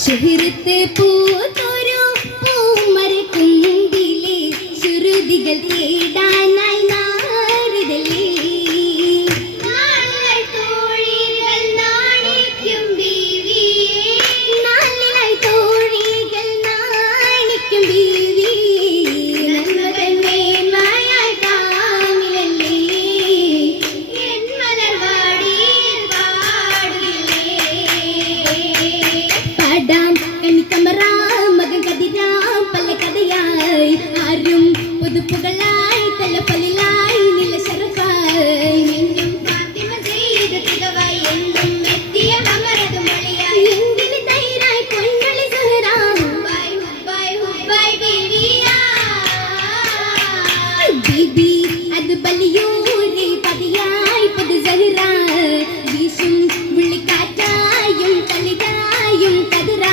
ശുഹൃത്തെ പൂത്തൊരു പൂമരക്കുമ്പിലെ ശ്രുതികൾ തേടാനായി നാരദലേ തോഴികൾ നാണിക്കും ബീവിയെ നാളിലായി തോഴികൾ നാണിക്കും ബീവി നന്മതൻ മേന്മയായി കാമിലല്ലേ എൻ മലർവാടിയിൽ പാടില്ലേ പാടാൻ കണിക്കമറ മകൻ കതിരാം പല കഥയായി ആരും പുതുപ്പുകളായി തലപ്പലിലായി നില ശരഫായി നിന്നും ഫാത്തിമ ചെയ്ത തികവായി എന്നും എത്തിയ അമരത് മൊഴിയായി എന്തിന് തൈരായി പൊന്നളി സുഹറ ഹുബായ് ഹുബായ് ഹുബായ് ബീവിയാ ബീബി അത് ബലിയൂരി പതിയായി പുതു സഹറ വീശും വിളിക്കാറ്റായും കളിതായും കതിര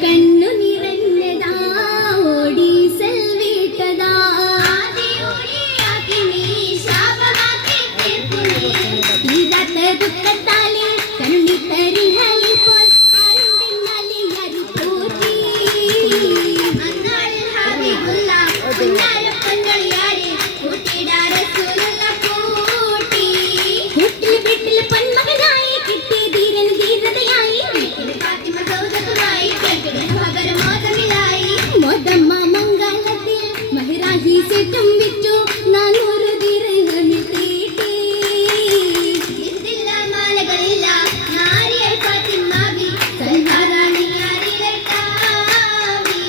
കണ്ണു നിറഞ്ഞതാ ഓടി സെൽവിട്ടതാ ഇതാത്ത ദുഃഖത്താലെ കണ്ണിത്തരിൽ ഹലിപ്പോൾ ആരുണ്ടെന്നാലേ അരി പോറ്റി അന്നാളിൽ ഹബീബുള്ള പൊന്നളിയാരെ കൂട്ടിടാരെ സുലുള്ള കൂട്ടി കൂട്ടിൽ വീട്ടിൽ പൊന്മകനായി കിട്ടി ധീരൻ ധീരതയായി ഫാത്തിമ സൗദത്തുമായി മോദമ്മ മംഗളത്തിൽ മഹിറാഹി സെറ്റും വിറ്റു 400 ദിർഹമിൽ തീട്ടി ഇതില്ല മാലകളില്ല നാരിയൽ ഫാത്തിമ ബി സൽഹാറാണി ആരിലെ താവി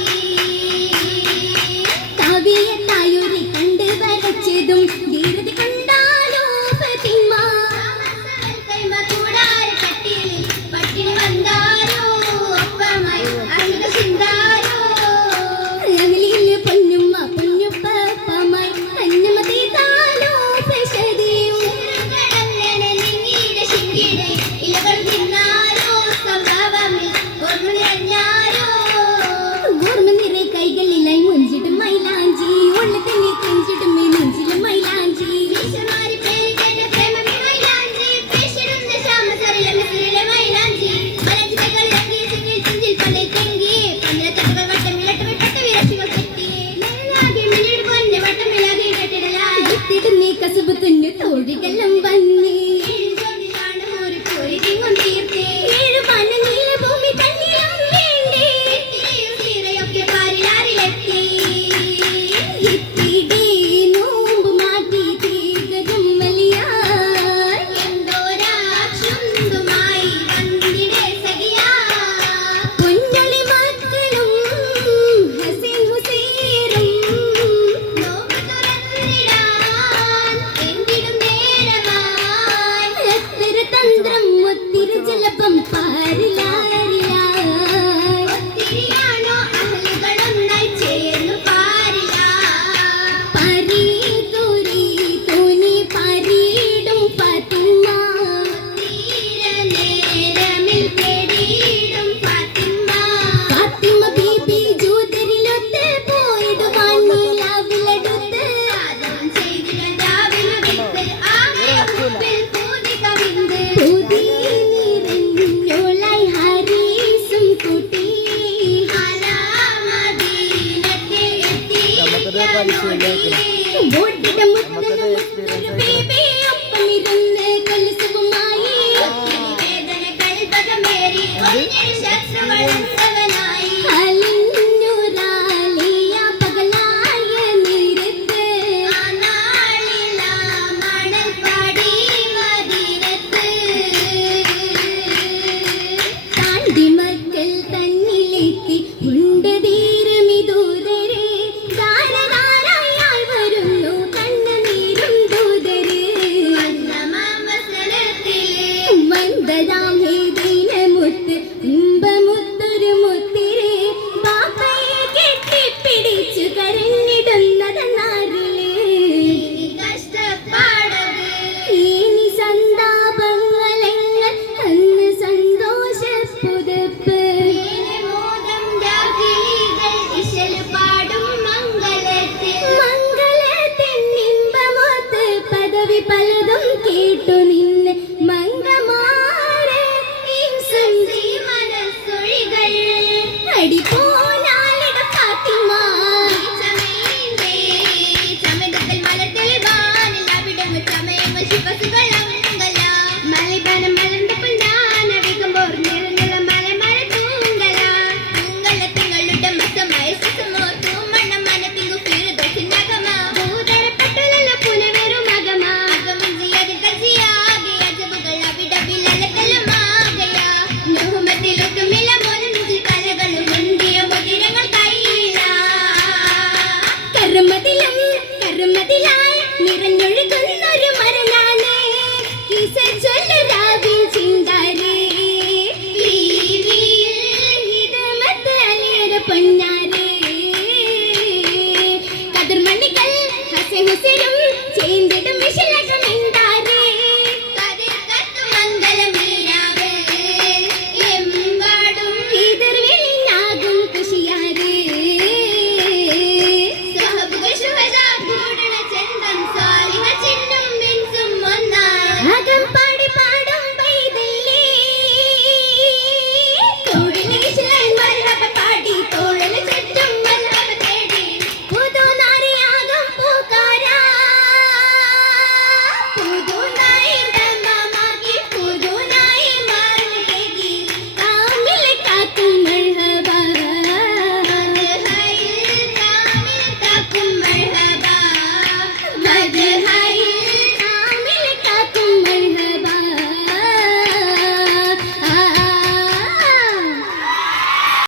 കുരികെല്ലാം വന്നേ ഒരു കുരികും തീർത്തേ ഏഴു പനനീല ഭൂമി തന്നിലും വേണ്ടേ സീരയൊക്കെ പാരിലാറിലെത്തി എത്തിടേ നോമ്പ് മാറ്റി തീകരും വലിയായി എന്തോരാക്ഷുന്തുമായി വന്നിടേ സഖിയാ പൊന്നളി മക്കളും ഹസീൻ ഹുസൈറും നോമ്പ് തുറന്നിടാൻ എന്തിനും നേരമായി എത്തിര തന്ത്രം ഒത്തിരി ചിലപ്പം പാരിലാരിലായി ഒത്തിരിയാണോ അഹലുകളൊന്നായി ചേർന്നു പാരിലായി പരീ തുരി തുനി പരീടും ഫാത്തിമ തീര നേരമിൽ തേടിയിടും ഫാത്തിമ ഫാത്തിമ ബീബി ജൂതരിലൊത്ത് പോയിടുവാൻ നിലാവിലെടുത്ത് ആദം ചെയ്തില്ല രാവിലെ വിത്ത് ആമയുപ്പിൽ പൂതി കവിന്ത് പൂതി നിറഞ്ഞോളായി ഹരീസും കൂട്ടി മദീനത്തെ എത്തി നമുക്കത് പരിശീലനം ബോട്ടിട മുത്തനും ബേബി